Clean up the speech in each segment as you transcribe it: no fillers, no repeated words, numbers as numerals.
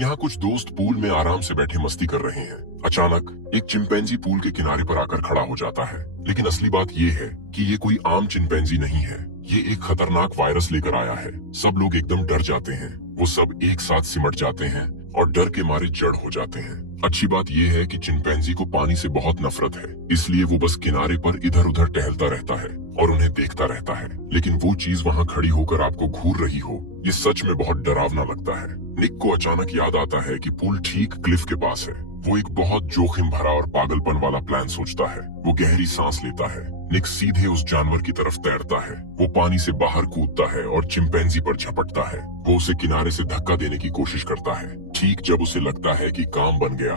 यहाँ कुछ दोस्त पूल में आराम से बैठे मस्ती कर रहे हैं। अचानक एक चिंपैंजी पूल के किनारे पर आकर खड़ा हो जाता है। लेकिन असली बात ये है कि ये कोई आम चिंपैंजी नहीं है, ये एक खतरनाक वायरस लेकर आया है। सब लोग एकदम डर जाते हैं, वो सब एक साथ सिमट जाते हैं और डर के मारे जड़ हो जाते हैं। अच्छी बात यह है कि चिंपैंजी को पानी से बहुत नफरत है, इसलिए वो बस किनारे पर इधर उधर टहलता रहता है और उन्हें देखता रहता है। लेकिन वो चीज वहाँ खड़ी होकर आपको घूर रही हो, ये सच में बहुत डरावना लगता है। निक को अचानक याद आता है कि पूल ठीक क्लिफ के पास है। वो एक बहुत जोखिम भरा और पागलपन वाला प्लान सोचता है। वो गहरी सांस लेता है। निक सीधे उस जानवर की तरफ तैरता है। वो पानी से बाहर कूदता है और चिंपैंजी पर झपटता है। वो उसे किनारे से धक्का देने की कोशिश करता है। ठीक जब उसे लगता है कि काम बन गया,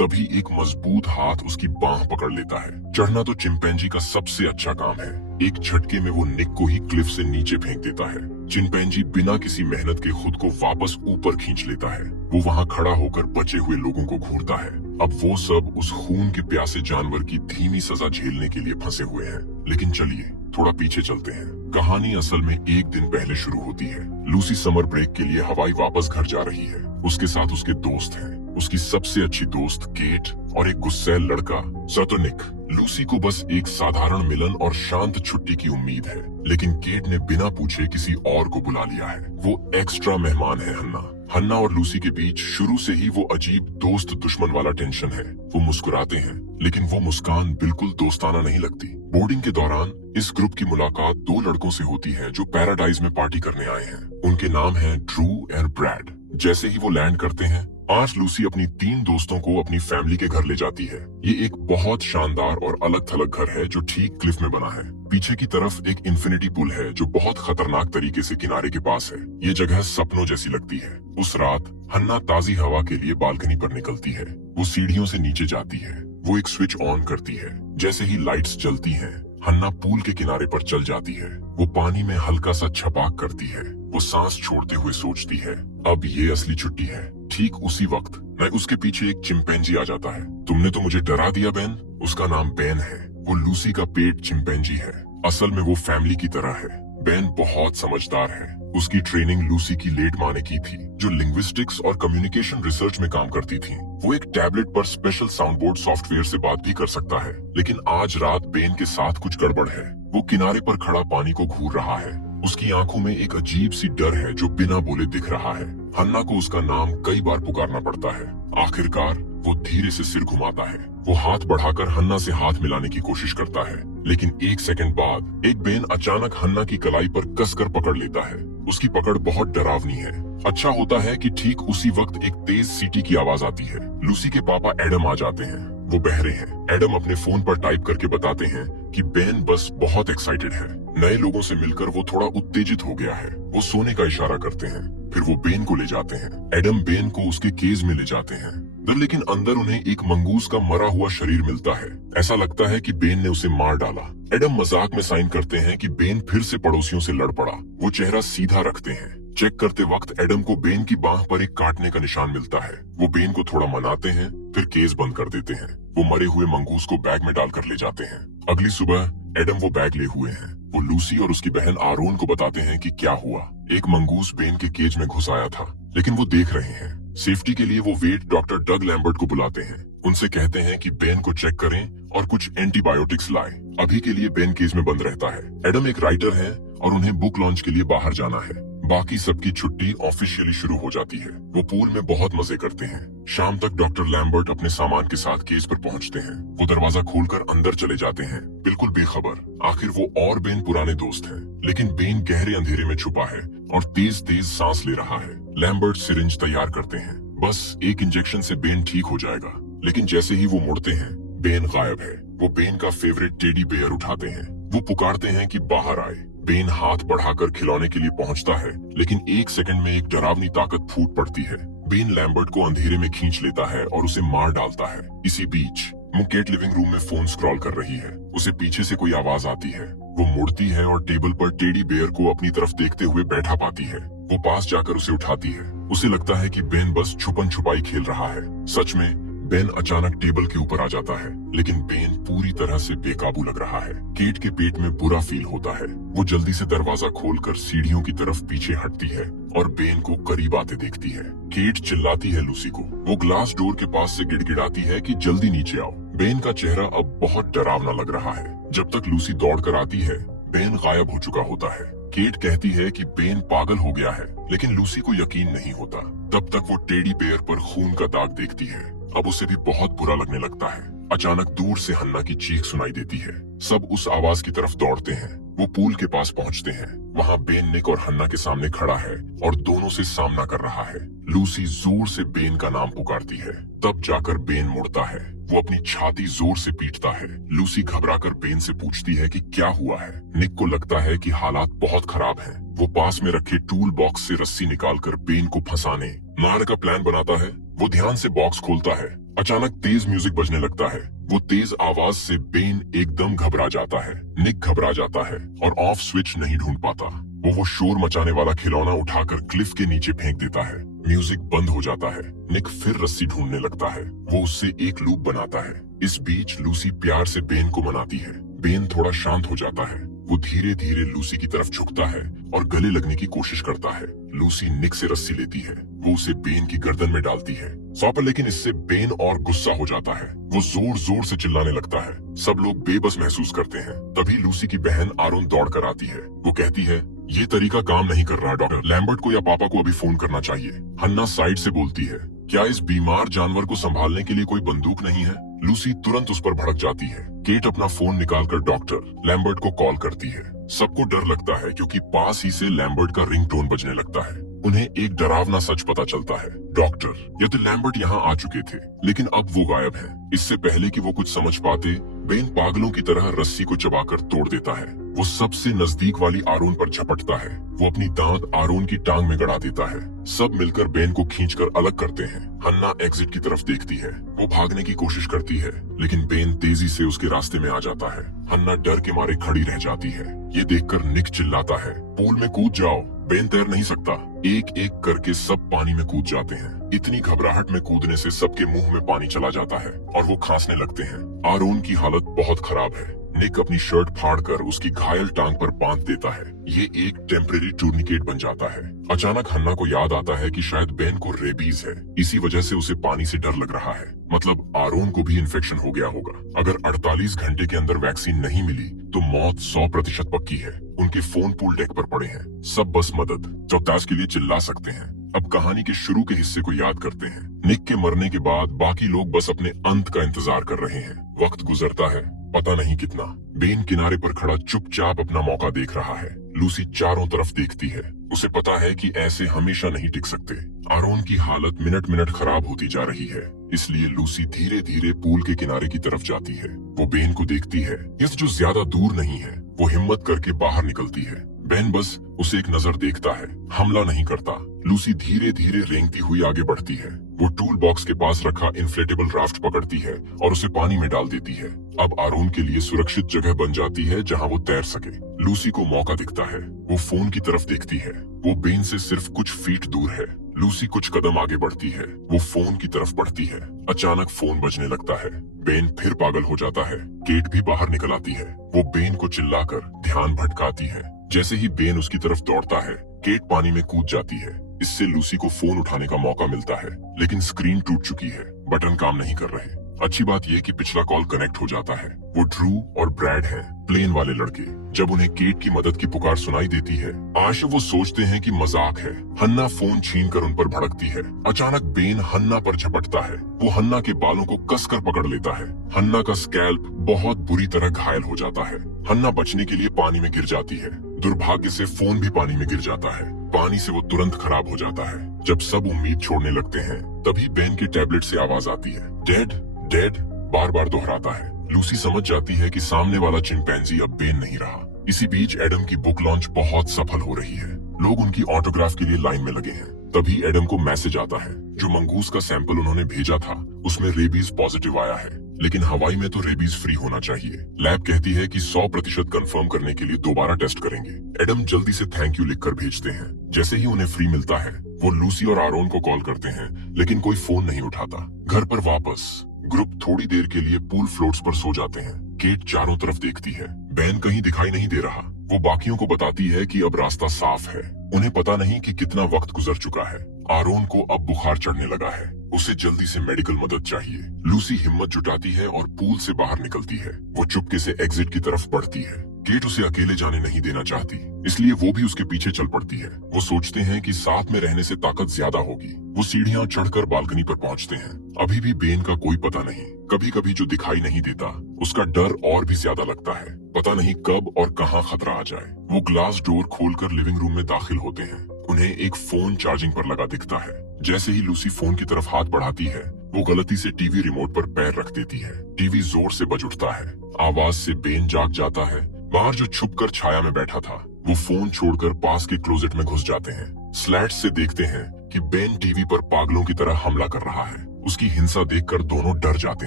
तभी एक मजबूत हाथ उसकी बांह पकड़ लेता है। चढ़ना तो चिंपैंजी का सबसे अच्छा काम है। एक झटके में वो निक को ही क्लिफ से नीचे फेंक देता है। चिंपैंजी बिना किसी मेहनत के खुद को वापस ऊपर खींच लेता है। वो वहाँ खड़ा होकर बचे हुए लोगों को घूरता है। अब वो सब उस खून के प्यासे जानवर की धीमी सजा झेलने के लिए फंसे हुए हैं। लेकिन चलिए थोड़ा पीछे चलते हैं। कहानी असल में एक दिन पहले शुरू होती है। लूसी समर ब्रेक के लिए हवाई वापस घर जा रही है। उसके साथ उसके दोस्त हैं, उसकी सबसे अच्छी दोस्त केट और एक गुस्सैल लड़का सतोनिक। लूसी को बस एक साधारण मिलन और शांत छुट्टी की उम्मीद है, लेकिन केट ने बिना पूछे किसी और को बुला लिया है। वो एक्स्ट्रा मेहमान है हन्ना। हन्ना और लूसी के बीच शुरू से ही वो अजीब दोस्त दुश्मन वाला टेंशन है। वो मुस्कुराते हैं, लेकिन वो मुस्कान बिल्कुल दोस्ताना नहीं लगती। बोर्डिंग के दौरान इस ग्रुप की मुलाकात दो लड़कों से होती है जो पैराडाइज में पार्टी करने आए हैं। उनके नाम हैं ड्रू एंड ब्रैड। जैसे ही वो लैंड करते हैं, आज लूसी अपनी 3 दोस्तों को अपनी फैमिली के घर ले जाती है। ये एक बहुत शानदार और अलग थलग घर है जो ठीक क्लिफ में बना है। पीछे की तरफ एक इन्फिनिटी पुल है जो बहुत खतरनाक तरीके से किनारे के पास है। ये जगह सपनों जैसी लगती है। उस रात हन्ना ताजी हवा के लिए बालकनी पर निकलती है। वो सीढ़ियों से नीचे जाती है। वो एक स्विच ऑन करती है। जैसे ही लाइट्स जलती हैं, हन्ना पूल के किनारे पर चल जाती है। वो पानी में हल्का सा छपाक करती है। वो सांस छोड़ते हुए सोचती है, अब ये असली छुट्टी है। ठीक उसी वक्त मैं उसके पीछे एक चिंपैंजी आ जाता है। तुमने तो मुझे डरा दिया बेन। उसका नाम बेन है। वो लूसी का पेट चिंपैंजी है। असल में वो फैमिली की तरह है। बेन बहुत समझदार है। उसकी ट्रेनिंग लूसी की लेट माँ ने की थी, जो लिंग्विस्टिक्स और कम्युनिकेशन रिसर्च में काम करती थी। वो एक टैबलेट पर स्पेशल साउंडबोर्ड सॉफ्टवेयर से बात भी कर सकता है। लेकिन आज रात बेन के साथ कुछ गड़बड़ है। वो किनारे पर खड़ा पानी को घूर रहा है। उसकी आंखों में एक अजीब सी डर है जो बिना बोले दिख रहा है। हन्ना को उसका नाम कई बार पुकारना पड़ता है। आखिरकार वो धीरे से सिर घुमाता है। वो हाथ बढ़ाकर हन्ना से हाथ मिलाने की कोशिश करता है, लेकिन एक सेकंड बाद एक बेन अचानक हन्ना की कलाई पर कसकर पकड़ लेता है। उसकी पकड़ बहुत डरावनी है। अच्छा होता है कि ठीक उसी वक्त एक तेज सीटी की आवाज आती है। लूसी के पापा एडम आ जाते हैं। वो बहरे हैं। एडम अपने फोन पर टाइप करके बताते हैं कि बेन बस बहुत एक्साइटेड है। नए लोगों से मिलकर वो थोड़ा उत्तेजित हो गया है। वो सोने का इशारा करते हैं। फिर वो बेन को ले जाते हैं। एडम बेन को उसके केज में ले जाते हैं। लेकिन अंदर उन्हें एक मंगूस का मरा हुआ शरीर मिलता है। ऐसा लगता है कि बेन ने उसे मार डाला। एडम मजाक में साइन करते हैं कि बेन फिर से पड़ोसियों से लड़ पड़ा। वो चेहरा सीधा रखते हैं। चेक करते वक्त एडम को बेन की बांह पर एक काटने का निशान मिलता है। वो बेन को थोड़ा मनाते हैं, फिर केस बंद कर देते हैं। वो मरे हुए मंगूस को बैग में डालकर ले जाते हैं। अगली सुबह एडम वो बैग ले हुए हैं। वो लूसी और उसकी बहन आरोन को बताते हैं कि क्या हुआ। एक मंगूस बेन के केज में घुस आया था, लेकिन वो देख रहे हैं। सेफ्टी के लिए वो वेट डॉक्टर डग लैम्बर्ट को बुलाते हैं। उनसे कहते हैं कि बेन को चेक करें और कुछ एंटीबायोटिक्स लाएं। अभी के लिए बेन केज में बंद रहता है। एडम एक राइटर है और उन्हें बुक लॉन्च के लिए बाहर जाना है। बाकी सबकी छुट्टी ऑफिशियली शुरू हो जाती है। वो पूल में बहुत मजे करते हैं। शाम तक डॉक्टर लैम्बर्ट अपने सामान के साथ केज पर पहुंचते हैं। वो दरवाजा खोलकर अंदर चले जाते हैं, बिल्कुल बेखबर। आखिर वो और बेन पुराने दोस्त हैं, लेकिन बेन गहरे अंधेरे में छुपा है और तेज तेज सांस ले रहा है। लैम्बर्ट सिरिंज तैयार करते हैं। बस एक इंजेक्शन से बेन ठीक हो जाएगा। लेकिन जैसे ही वो मुड़ते हैं, बेन गायब है। वो बेन का फेवरेट टेडी बेयर उठाते हैं। वो पुकारते हैं कि बाहर आए। बेन हाथ बढ़ाकर खिलौने के लिए पहुंचता है, लेकिन एक सेकंड में एक डरावनी ताकत फूट पड़ती है। बेन लैम्बर्ट को अंधेरे में खींच लेता है और उसे मार डालता है। इसी बीच मुकेट लिविंग रूम में फोन स्क्रॉल कर रही है। उसे पीछे से कोई आवाज आती है। वो मुड़ती है और टेबल पर टेडी बेयर को अपनी तरफ देखते हुए बैठा पाती है। वो पास जाकर उसे उठाती है। उसे लगता है कि बेन बस छुपन छुपाई खेल रहा है। सच में बेन अचानक टेबल के ऊपर आ जाता है, लेकिन बेन पूरी तरह से बेकाबू लग रहा है। केट के पेट में बुरा फील होता है। वो जल्दी से दरवाजा खोलकर सीढ़ियों की तरफ पीछे हटती है और बेन को करीब आते देखती है। केट चिल्लाती है लूसी को। वो ग्लास डोर के पास से गिड़गिड़ाती है कि जल्दी नीचे आओ। बेन का चेहरा अब बहुत डरावना लग रहा है। जब तक लूसी दौड़कर आती है, बेन गायब हो चुका होता है। केट कहती है कि बेन पागल हो गया है, लेकिन लूसी को यकीन नहीं होता। तब तक वो टेडी बेयर पर खून का दाग देखती है। अब उसे भी बहुत बुरा लगने लगता है। अचानक दूर से हन्ना की चीख सुनाई देती है। सब उस आवाज की तरफ दौड़ते हैं। वो पूल के पास पहुंचते हैं। वहां बेन निक और हन्ना के सामने खड़ा है और दोनों से सामना कर रहा है। लूसी जोर से बेन का नाम पुकारती है। तब जाकर बेन मुड़ता है। वो अपनी छाती जोर से पीटता है। लूसी घबराकर बेन से पूछती है कि क्या हुआ है। निक को लगता है कि हालात बहुत खराब हैं। वो पास में रखे टूल बॉक्स से रस्सी निकालकर बेन को फंसाने मार का प्लान बनाता है। वो ध्यान से बॉक्स खोलता है। अचानक तेज म्यूजिक बजने लगता है। वो तेज आवाज से बेन एकदम घबरा जाता है। निक घबरा जाता है और ऑफ स्विच नहीं ढूंढ पाता। वो शोर मचाने वाला खिलौना उठाकर क्लिफ के नीचे फेंक देता है। म्यूजिक बंद हो जाता है। निक फिर रस्सी ढूंढने लगता है। वो उससे एक लूप बनाता है। इस बीच लूसी प्यार से बेन को मनाती है। बेन थोड़ा शांत हो जाता है। वो धीरे धीरे लूसी की तरफ झुकता है और गले लगने की कोशिश करता है। लूसी निक से रस्सी लेती है। वो उसे बेन की गर्दन में डालती है। सॉपर लेकिन इससे बेन और गुस्सा हो जाता है। वो जोर जोर से चिल्लाने लगता है। सब लोग बेबस महसूस करते हैं। तभी लूसी की बहन आरोन दौड़ कर आती है। वो कहती है, ये तरीका काम नहीं कर रहा डॉक्टर। लैम्बर्ट को या पापा को अभी फोन करना चाहिए। हन्ना साइड से बोलती है, क्या इस बीमार जानवर को संभालने के लिए कोई बंदूक नहीं है? लूसी तुरंत उस पर भड़क जाती है। केट अपना फोन निकालकर डॉक्टर लैम्बर्ट को कॉल करती है। सबको डर लगता है क्योंकि पास ही से लैम्बर्ट का रिंगटोन बजने लगता है। उन्हें एक डरावना सच पता चलता है। डॉक्टर, यदि लैम्बर्ट यहाँ आ चुके थे, लेकिन अब वो गायब है। इससे पहले कि वो कुछ समझ पाते, बेन पागलों की तरह रस्सी को चबाकर तोड़ देता है। वो सबसे नजदीक वाली आरोन पर झपटता है। वो अपनी दांत आरोन की टांग में गड़ा देता है। सब मिलकर बेन को खींचकर अलग करते हैं। हन्ना एग्जिट की तरफ देखती है। वो भागने की कोशिश करती है, लेकिन बेन तेजी से उसके रास्ते में आ जाता है। हन्ना डर के मारे खड़ी रह जाती है। ये देखकर निक चिल्लाता है, पूल में कूद जाओ, बेन तैर नहीं सकता। एक एक करके सब पानी में कूद जाते हैं। इतनी घबराहट में कूदने से सबके मुंह में पानी चला जाता है और वो खांसने लगते हैं। आरोन की हालत बहुत खराब है। निक अपनी शर्ट फाड़कर उसकी घायल टांग पर बांध देता है। ये एक टेम्परेरी टूर्निकेट बन जाता है। अचानक हन्ना को याद आता है कि शायद बेन को रेबीज है। इसी वजह से उसे पानी से डर लग रहा है। मतलब आरोन को भी इन्फेक्शन हो गया होगा। अगर 48 घंटे के अंदर वैक्सीन नहीं मिली तो मौत 100% पक्की है। उनके फोन पूल डेक पर पड़े हैं। सब बस मदद चौतास के लिए चिल्ला सकते हैं। अब कहानी के शुरू के हिस्से को याद करते हैं। निक के मरने के बाद बाकी लोग बस अपने अंत का इंतजार कर रहे हैं। वक्त गुजरता है, पता नहीं कितना। बेन किनारे पर खड़ा चुपचाप अपना मौका देख रहा है। लूसी चारों तरफ देखती है। उसे पता है कि ऐसे हमेशा नहीं टिक सकते। आरोन की हालत मिनट मिनट खराब होती जा रही है, इसलिए लूसी धीरे धीरे पूल के किनारे की तरफ जाती है। वो बेन को देखती है, यस जो ज्यादा दूर नहीं है। वो हिम्मत करके बाहर निकलती है। बेन बस उसे एक नजर देखता है, हमला नहीं करता। लूसी धीरे धीरे रेंगती हुई आगे बढ़ती है। वो टूल बॉक्स के पास रखा इन्फ्लेटेबल राफ्ट पकड़ती है और उसे पानी में डाल देती है। अब आरोन के लिए सुरक्षित जगह बन जाती है जहां वो तैर सके। लूसी को मौका दिखता है। वो फोन की तरफ देखती है। वो बेन से सिर्फ कुछ फीट दूर है। लूसी कुछ कदम आगे बढ़ती है। वो फोन की तरफ बढ़ती है। अचानक फोन बजने लगता है। बेन फिर पागल हो जाता है। केट भी बाहर निकल आती है। वो बेन को चिल्लाकर ध्यान भटकाती है। जैसे ही बेन उसकी तरफ दौड़ता है, केट पानी में कूद जाती है। इससे लूसी को फोन उठाने का मौका मिलता है, लेकिन स्क्रीन टूट चुकी है। बटन काम नहीं कर रहे। अच्छी बात यह कि पिछला कॉल कनेक्ट हो जाता है। वो ड्रू और ब्रैड हैं, प्लेन वाले लड़के। जब उन्हें केट की मदद की पुकार सुनाई देती है, आज वो सोचते हैं कि मजाक है। हन्ना फोन छीनकर उन पर भड़कती है। अचानक बेन हन्ना पर झपटता है। वो हन्ना के बालों को कसकर पकड़ लेता है। हन्ना का स्कैल्प बहुत बुरी तरह घायल हो जाता है। हन्ना बचने के लिए पानी में गिर जाती है। दुर्भाग्य से फोन भी पानी में गिर जाता है। पानी से वो तुरंत खराब हो जाता है। जब सब उम्मीद छोड़ने लगते हैं, तभी बेन के टैबलेट से आवाज आती है, डेड डेड, बार बार दोहराता है। लूसी समझ जाती है कि सामने वाला चिंपैंजी अब बेन नहीं रहा। इसी बीच एडम की बुक लॉन्च बहुत सफल हो रही है। लोग उनकी ऑटोग्राफ के लिए लाइन में लगे हैं। तभी एडम को मैसेज आता है, जो मंगूस का सैंपल उन्होंने भेजा था उसमें रेबीज पॉजिटिव आया है। लेकिन हवाई में तो रेबीज फ्री होना चाहिए। लैब कहती है कि 100% कंफर्म करने के लिए दोबारा टेस्ट करेंगे। एडम जल्दी से थैंक यू लिखकर भेजते हैं। जैसे ही उन्हें फ्री मिलता है वो लूसी और आरोन को कॉल करते हैं, लेकिन कोई फोन नहीं उठाता। घर पर वापस ग्रुप थोड़ी देर के लिए पूल फ्लोट्स पर सो जाते हैं। केट चारों तरफ देखती है, बेन कहीं दिखाई नहीं दे रहा। वो बाकियों को बताती है कि अब रास्ता साफ है। उन्हें पता नहीं कि कितना वक्त गुजर चुका है। आरोन को अब बुखार चढ़ने लगा है, उसे जल्दी से मेडिकल मदद चाहिए। लूसी हिम्मत जुटाती है और पूल से बाहर निकलती है। वो चुपके से एग्जिट की तरफ बढ़ती है। केट उसे अकेले जाने नहीं देना चाहती, इसलिए वो भी उसके पीछे चल पड़ती है। वो सोचते हैं कि साथ में रहने से ताकत ज्यादा होगी। वो सीढ़ियां चढ़कर बालकनी पर पहुंचते हैं। अभी भी बेन का कोई पता नहीं। कभी कभी जो दिखाई नहीं देता उसका डर और भी ज्यादा लगता है। पता नहीं कब और कहां खतरा आ जाए। वो ग्लास डोर खोलकर लिविंग रूम में दाखिल होते हैं। उन्हें एक फोन चार्जिंग पर लगा दिखता है। जैसे ही लूसी फोन की तरफ हाथ बढ़ाती है वो गलती से टीवी रिमोट पर पैर रख देती है। टीवी जोर से बज उठता है। आवाज से बेन जाग जाता है। बाहर जो छुपकर छाया में बैठा था वो फोन छोड़कर पास के क्लोजेट में घुस जाते हैं। स्लैट्स से देखते हैं कि बेन टीवी पर पागलों की तरह हमला कर रहा है। उसकी हिंसा देखकर दोनों डर जाते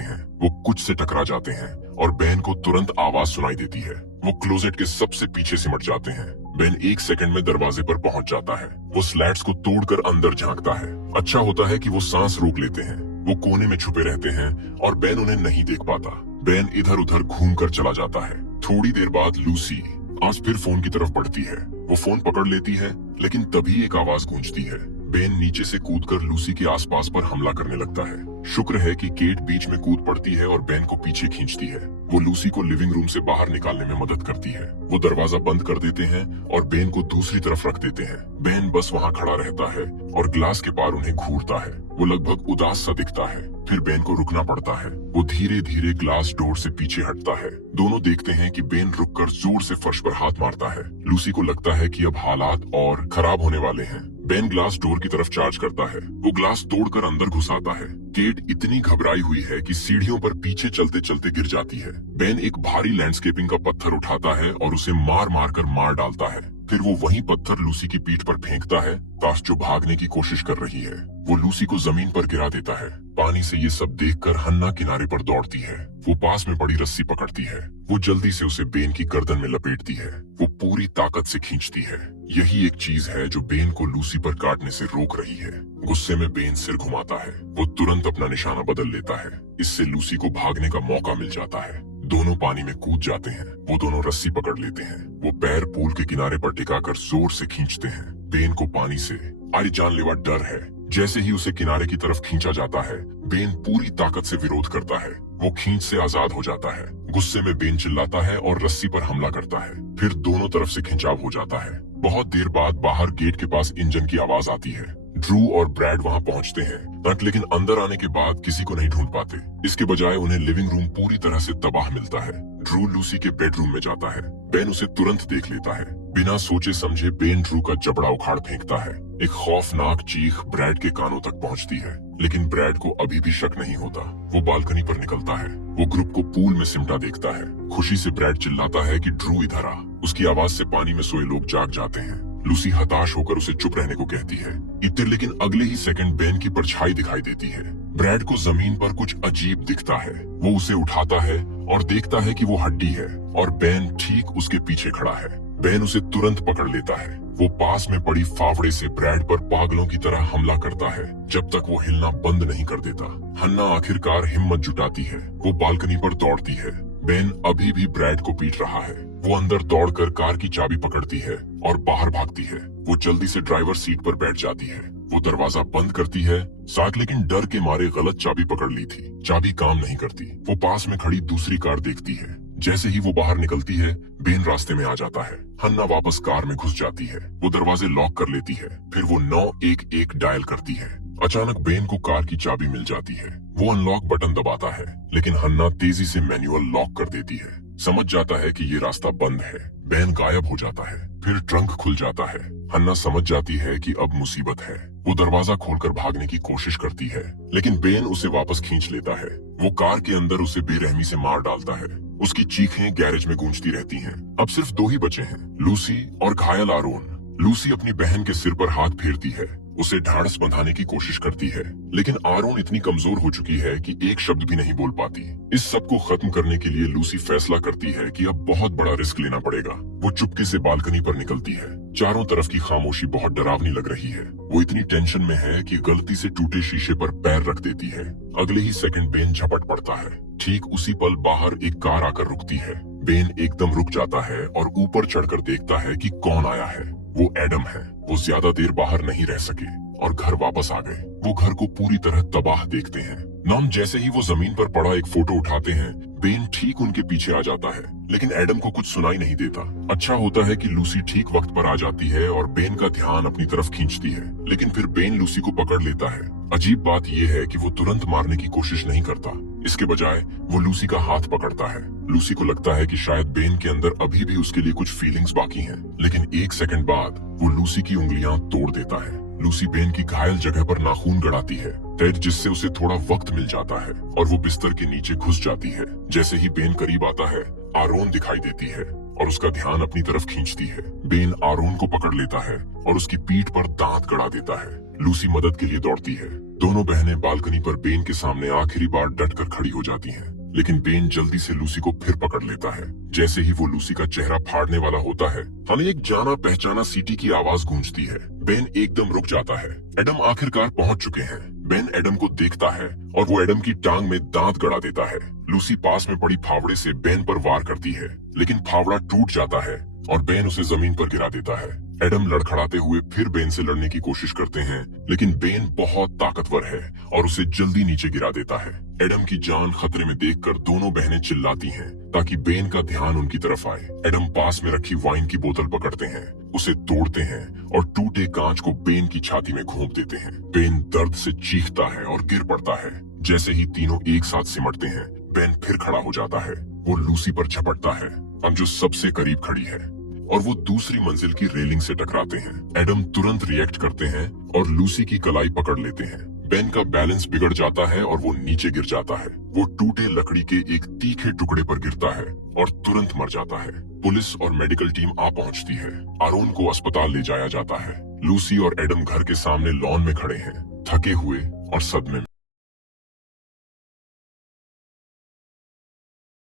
हैं। वो कुछ से टकरा जाते हैं और बेन को तुरंत आवाज सुनाई देती है। वो क्लोजेट के सबसे पीछे सिमट जाते हैं। बेन 1 सेकंड में दरवाजे पर पहुंच जाता है। वो स्लैट्स को तोड़कर अंदर झांकता है। अच्छा होता है कि वो सांस रोक लेते हैं। वो कोने में छुपे रहते हैं और बेन उन्हें नहीं देख पाता। बेन इधर उधर घूमकर चला जाता है। थोड़ी देर बाद लूसी आज फिर फोन की तरफ बढ़ती है। वो फोन पकड़ लेती है, लेकिन तभी एक आवाज गूंजती है। बेन नीचे से कूदकर लूसी के आसपास पर हमला करने लगता है। शुक्र है कि केट बीच में कूद पड़ती है और बेन को पीछे खींचती है। वो लूसी को लिविंग रूम से बाहर निकालने में मदद करती है। वो दरवाजा बंद कर देते हैं और बेन को दूसरी तरफ रख देते हैं। बेन बस वहाँ खड़ा रहता है और ग्लास के पार उन्हें घूरता है। वो लगभग उदास सा दिखता है। फिर बेन को रुकना पड़ता है। वो धीरे धीरे ग्लास डोर से पीछे हटता है। दोनों देखते हैं कि बेन रुककर जोर से फर्श पर हाथ मारता है। लूसी को लगता है कि अब हालात और खराब होने वाले हैं। बेन ग्लास डोर की तरफ चार्ज करता है। वो ग्लास तोड़कर अंदर घुस आता है। केट इतनी घबराई हुई है कि सीढ़ियों पर पीछे चलते चलते गिर जाती है। बेन एक भारी लैंडस्केपिंग का पत्थर उठाता है और उसे मार मार कर मार डालता है। फिर वो वही पत्थर लूसी की पीठ पर फेंकता है, ताश जो भागने की कोशिश कर रही है। वो लूसी को जमीन पर गिरा देता है। पानी से ये सब देखकर हन्ना किनारे पर दौड़ती है। वो पास में पड़ी रस्सी पकड़ती है। वो जल्दी से उसे बेन की गर्दन में लपेटती है। वो पूरी ताकत से खींचती है। यही एक चीज है जो बेन को लूसी पर काटने से रोक रही है। गुस्से में बेन सिर घुमाता है। वो तुरंत अपना निशाना बदल लेता है। इससे लूसी को भागने का मौका मिल जाता है। दोनों पानी में कूद जाते हैं। वो दोनों रस्सी पकड़ लेते हैं। वो पैर पूल के किनारे पर टिकाकर जोर से खींचते हैं। बेन को पानी से आरी जानलेवा डर है। जैसे ही उसे किनारे की तरफ खींचा जाता है बेन पूरी ताकत से विरोध करता है। वो खींच से आजाद हो जाता है। गुस्से में बेन चिल्लाता है और रस्सी पर हमला करता है। फिर दोनों तरफ से खिंचाव हो जाता है। बहुत देर बाद बाहर गेट के पास इंजन की आवाज आती है। ड्रू और ब्रैड वहां पहुंचते हैं, लेकिन अंदर आने के बाद किसी को नहीं ढूंढ पाते। इसके बजाय उन्हें लिविंग रूम पूरी तरह से तबाह मिलता है। ड्रू लूसी के बेडरूम में जाता है। बेन उसे तुरंत देख लेता है। बिना सोचे समझे बेन ड्रू का जबड़ा उखाड़ फेंकता है। एक खौफनाक चीख ब्रैड के कानों तक पहुंचती है, लेकिन ब्रैड को अभी भी शक नहीं होता। वो बालकनी पर निकलता है। वो ग्रुप को पूल में सिमटा देखता है। खुशी से ब्रैड चिल्लाता है कि ड्रू इधर आ। उसकी आवाज से पानी में सोए लोग जाग जाते हैं। लूसी हताश होकर उसे चुप रहने को कहती है। लेकिन अगले ही सेकंड बेन की परछाई दिखाई देती है। ब्रैड को जमीन पर कुछ अजीब दिखता है। वो उसे उठाता है और देखता है कि वो हड्डी है और बेन ठीक उसके पीछे खड़ा है। बेन उसे तुरंत पकड़ लेता है। वो पास में पड़ी फावड़े से ब्रैड पर पागलों की तरह हमला करता है, जब तक वो हिलना बंद नहीं कर देता। हन्ना आखिरकार हिम्मत जुटाती है। वो बालकनी पर दौड़ती है। बेन अभी भी ब्रैड को पीट रहा है। वो अंदर दौड़कर कार की चाबी पकड़ती है और बाहर भागती है। वो जल्दी से ड्राइवर सीट पर बैठ जाती है। वो दरवाजा बंद करती है साथ, लेकिन डर के मारे गलत चाबी पकड़ ली थी। चाबी काम नहीं करती। वो पास में खड़ी दूसरी कार देखती है। जैसे ही वो बाहर निकलती है बेन रास्ते में आ जाता है। हन्ना वापस कार में घुस जाती है। वो दरवाजे लॉक कर लेती है। फिर वो 911 डायल करती है। अचानक बेन को कार की चाबी मिल जाती है। वो अनलॉक बटन दबाता है, लेकिन हन्ना तेजी से मैनुअल लॉक कर देती है। समझ जाता है कि ये रास्ता बंद है। बेन गायब हो जाता है। फिर ट्रंक खुल जाता है। हन्ना समझ जाती है कि अब मुसीबत है। वो दरवाजा खोलकर भागने की कोशिश करती है, लेकिन बेन उसे वापस खींच लेता है। वो कार के अंदर उसे बेरहमी से मार डालता है। उसकी चीखें गैरेज में गूंजती रहती हैं। अब सिर्फ 2 ही बचे हैं, लूसी और घायल आरोन। लूसी अपनी बहन के सिर पर हाथ फेरती है। उसे ढाढ़स बंधाने की कोशिश करती है, लेकिन आरोन इतनी कमजोर हो चुकी है कि एक शब्द भी नहीं बोल पाती। इस सब को खत्म करने के लिए लूसी फैसला करती है कि अब बहुत बड़ा रिस्क लेना पड़ेगा। वो चुपके से बालकनी पर निकलती है। चारों तरफ की खामोशी बहुत डरावनी लग रही है। वो इतनी टेंशन में है कि गलती से टूटे शीशे पर पैर रख देती है। अगले ही सेकंड बेन झपट पड़ता है। ठीक उसी पल बाहर एक कार आकर रुकती है। बेन एकदम रुक जाता है और ऊपर चढ़कर देखता है कि कौन आया है। वो एडम है। वो ज्यादा देर बाहर नहीं रह सके और घर वापस आ गए। वो घर को पूरी तरह तबाह देखते हैं। नॉम जैसे ही वो जमीन पर पड़ा एक फोटो उठाते हैं, बेन ठीक उनके पीछे आ जाता है, लेकिन एडम को कुछ सुनाई नहीं देता। अच्छा होता है कि लूसी ठीक वक्त पर आ जाती है और बेन का ध्यान अपनी तरफ खींचती है, लेकिन फिर बेन लूसी को पकड़ लेता है। अजीब बात यह है कि वो तुरंत मारने की कोशिश नहीं करता। इसके बजाय वो लूसी का हाथ पकड़ता है। लूसी को लगता है कि शायद बेन के अंदर अभी भी उसके लिए कुछ फीलिंग्स बाकी हैं, लेकिन एक सेकंड बाद वो लूसी की उंगलियां तोड़ देता है। लूसी बेन की घायल जगह पर नाखून गड़ाती है, टेड जिससे उसे थोड़ा वक्त मिल जाता है और वो बिस्तर के नीचे घुस जाती है। जैसे ही बेन करीब आता है, आरोन दिखाई देती है और उसका ध्यान अपनी तरफ खींचती है। बेन आरोन को पकड़ लेता है और उसकी पीठ पर दांत गड़ा देता है। लूसी मदद के लिए दौड़ती है। दोनों बहनें बालकनी पर बेन के सामने आखिरी बार डटकर खड़ी हो जाती हैं, लेकिन बेन जल्दी से लूसी को फिर पकड़ लेता है। जैसे ही वो लूसी का चेहरा फाड़ने वाला होता है, हमें एक जाना पहचाना सीटी की आवाज गूंजती है। बेन एकदम रुक जाता है। एडम आखिरकार पहुंच चुके हैं। बेन एडम को देखता है और वो एडम की टांग में दांत गड़ा देता है। लूसी पास में पड़ी फावड़े से बेन पर वार करती है, लेकिन फावड़ा टूट जाता है और बेन उसे जमीन पर गिरा देता है। एडम लड़खड़ाते हुए फिर बेन से लड़ने की कोशिश करते हैं, लेकिन बेन बहुत ताकतवर है और उसे जल्दी नीचे गिरा देता है। एडम की जान खतरे में देखकर दोनों बहनें चिल्लाती हैं ताकि बेन का ध्यान उनकी तरफ आए। एडम पास में रखी वाइन की बोतल पकड़ते हैं, उसे तोड़ते हैं और टूटे कांच को बेन की छाती में घोंप देते हैं। बेन दर्द से चीखता है और गिर पड़ता है। जैसे ही तीनों एक साथ सिमटते हैं, बेन फिर खड़ा हो जाता है। वो लूसी पर झपटता है, हम जो सबसे करीब खड़ी है, और वो दूसरी मंजिल की रेलिंग से टकराते हैं। एडम तुरंत रिएक्ट करते हैं और लूसी की कलाई पकड़ लेते हैं। बेन का बैलेंस बिगड़ जाता है और वो नीचे गिर जाता है। वो टूटे लकड़ी के एक तीखे टुकड़े पर गिरता है और तुरंत मर जाता है। पुलिस और मेडिकल टीम आ पहुंचती है। आरोन को अस्पताल ले जाया जाता है। लूसी और एडम घर के सामने लॉन में खड़े हैं, थके हुए और सदमे में।